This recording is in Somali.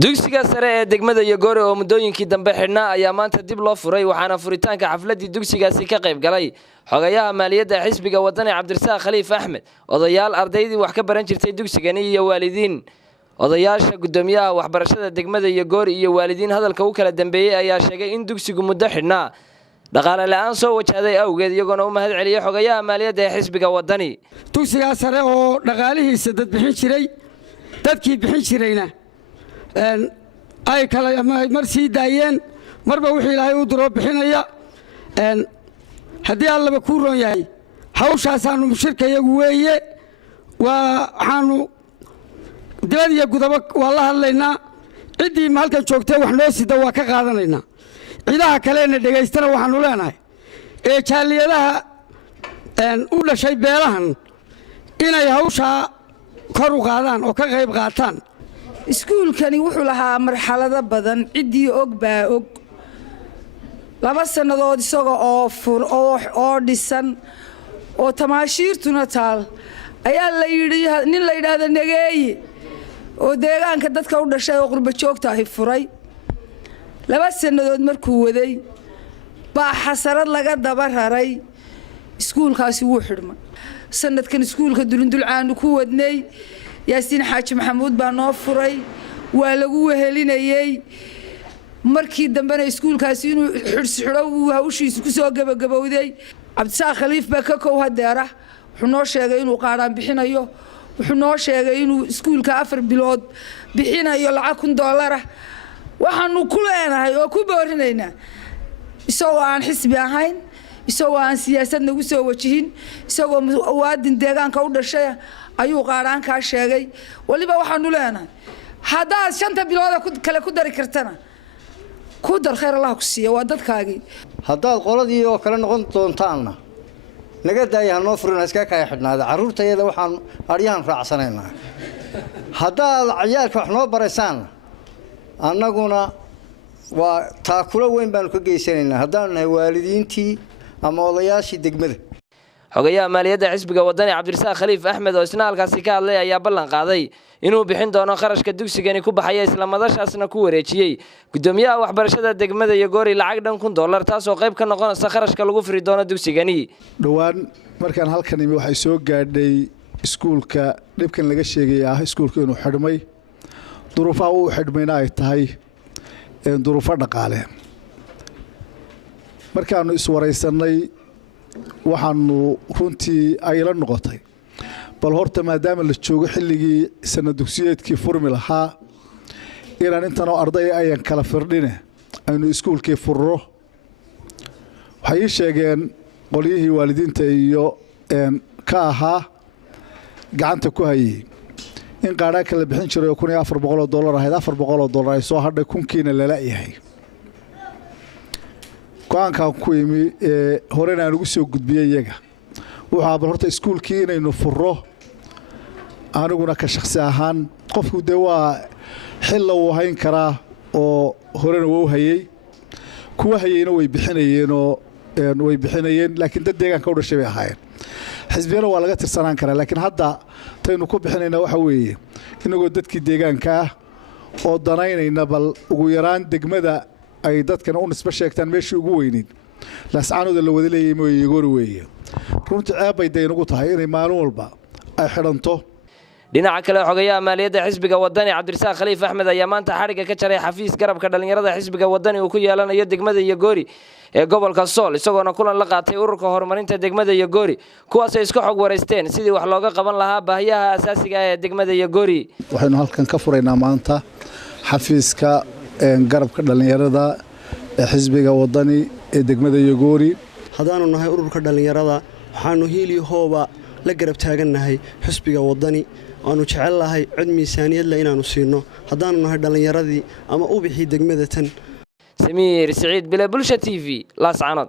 dugsiga sare ee degmada Yogoore oo muddooyinkii dambe xidhnaa ayaa maanta dib loo furay waxaana furitaanka xafladii dugsigaasi ka qayb galay xogayaha maaliyadda xisbiga wadani Cabdirasaaq Khaliif Axmed odayaal ardaydii wax ka baran jirtay dugsigani iyo waalidiin odayaasha gudoomiyaha waxbarashada degmada Yogoore iyo waalidiin hadalka u kala dambeeyay ayaa sheegay in dugsigu muddo xidhnaa dhaqaale la'aan soo wajahday awgeed iyagoo u mahad celiyay xogayaha maaliyadda ee xisbiga wadani dugsiga sare oo dhaqaalihiisa dad bixin jiray dadkii bixin jirayna ay kala marsi daayeen marba wixii Ilaahay u diro bixinaya hadii Alla ku roon yahay hawshaasanu mushirkayagu weeye waxaanu dibad iyo gudaba wala hadlaynaa cidii halkan joogtay wax noo sida waa ka qaadanaynaa ciidaha kaleena dhageystana waxaanu leenahay jaaliyadaha u dhashay beelahan inay hawsha kor u qaadaan oo ka qayb qaataan iskuulkani wuxuu lahaa marxalado badan cidii og baa og 2 sanadood isaga oo dhisan oo tamaashiirtuna taal ayaa la yiri nin la yiraahdo nageey oo deegaanka dadka u dhashay oo qurba joogta ah furay 2 sanadood markuu waday baa xasarad laga daba raray iskuulkaasi wuu xidhmay sanadkan iskuulka dulundul aan ku wadnay Yaasiin Xaaji Maxamuud baa noo furay waa lagu wehelinayay markii dambena iskuulkaasi inuu xirxiro hawshiisa ku soo gabagabowday Cabdirasaaq Khaliif baa ka koow hadeera wuxuu noo sheegay inuu qaaraan bixinayo wuxuu noo sheegay inuu iskuulka 4 bilood bixinayo lacag $1 waxaanu ku leenahay oo ku boorinaynaa isagoo aan xisbi ahayn isagoo aan siyaasad nagu soo wajihin isagoo waadin deegaanka u dhashay ayuu qaaraan ka sheegay waliba waxaanu leenahay hadaad 5 bilood kale ku dari kartana ku dar khayr Allah ku siiyo waa dadkaagi hadaad qoladii oo kale noqon doontaana naga daayaha noo furin iska ka xidhnaada caruurtayada waxaan aryahan raacsanaynaa hadaad ciyaalka wax noo baraysaan annaguna waa taakula weyn baan ka geysanaynaa hadaan nahay waalidiintii ama odayaashii degmada xogayaha maaliyadda xisbiga wadani Cabdirasaaq Khaliif Axmed oo isna halkaasi ka hadlay ayaa ballan qaaday inuu bixin doono kharashka dugsigani ku baxay isla madashaasna ku wareejiyay gudoomiyaha waxbarashada degmada Yogoore lacag dhan $1 taas oo qayb ka noqonaysa kharashka lagu firi doono dugsigani dhawaan markaan halkan imi waxay soo gaadhay iskuulka dhibkan laga sheegay iskuulka inuu xidhmay duruufaha uu xidhmayna ay tahay duruufo dhaqaale markaanu iswareysanay waxaanu runtii ay la noqotay bal horta maadaama la joogo xilligii sanad dugsiyeedkii furmi lahaa inaan intanoo arday ayan kala firdhine aynu iskuulkii furro waxay sheegeen qolyihii waalidiinta iyo ka ahaa gacanta ku hayay in qaadhaan kala bixin jiray $1,400 ahayd $400 ay soo hadhay kunkiina lala yahay go'aankan ku yimi horena aan ugu soo gudbiyay iyaga waxa bal horta iskuulkii inaynu furro aniguna ka shakhsi ahaan qofku de waa xil uu hayn karaa oo horena wuu hayay kuwa hayayna way bixinayeen laakiin dad deegaanka u dhashay bay ahaayeen xisbiyada waa laga tirsanaan karaa laakiin hadda taynu ku bixinayna waxa weeye inagoo dadkii deegaanka oo danaynayna bal ugu yaraan degmada ay dadkana u nisba sheegtaan meeshii ugu weyneed laascaanooda la wada leeyay mooy Yogoore weeye runtii ceeb ay daynugu tahay inay maalin walba ay xidhanto dhinaca kale xogayaha maaliyadda xisbiga wadani Cabdirasaaq Khaliif Axmed ayaa maanta xariga ka jaray xafiis garabka dhalinyarada xisbiga wadani uu ku yeelanayo degmada Yogoore ee gobolka Sool isagoona kulan la qaatay ururka horumarinta degmada Yogoore kuwaas ay isku xog wareysteen sidii wax looga qaban lahaa baahiyaha asaasiga ah ee degmada Yogoore waxaynu halkan ka furaynaa maanta xafiiska garabka dhalinyarada ee xisbiga wadani ee degmada Yogoore hadaanu nahay ururka dhalinyarada waxaanu hiili hooba la garab taaganahay xisbiga wadani aanu jecel lahay cid miisaaniyad la inaanu siino hadaanu nahay dhalinyaradii ama u bixi degmada tan Samiir Saciid Bila Bulsha TV Laascaanood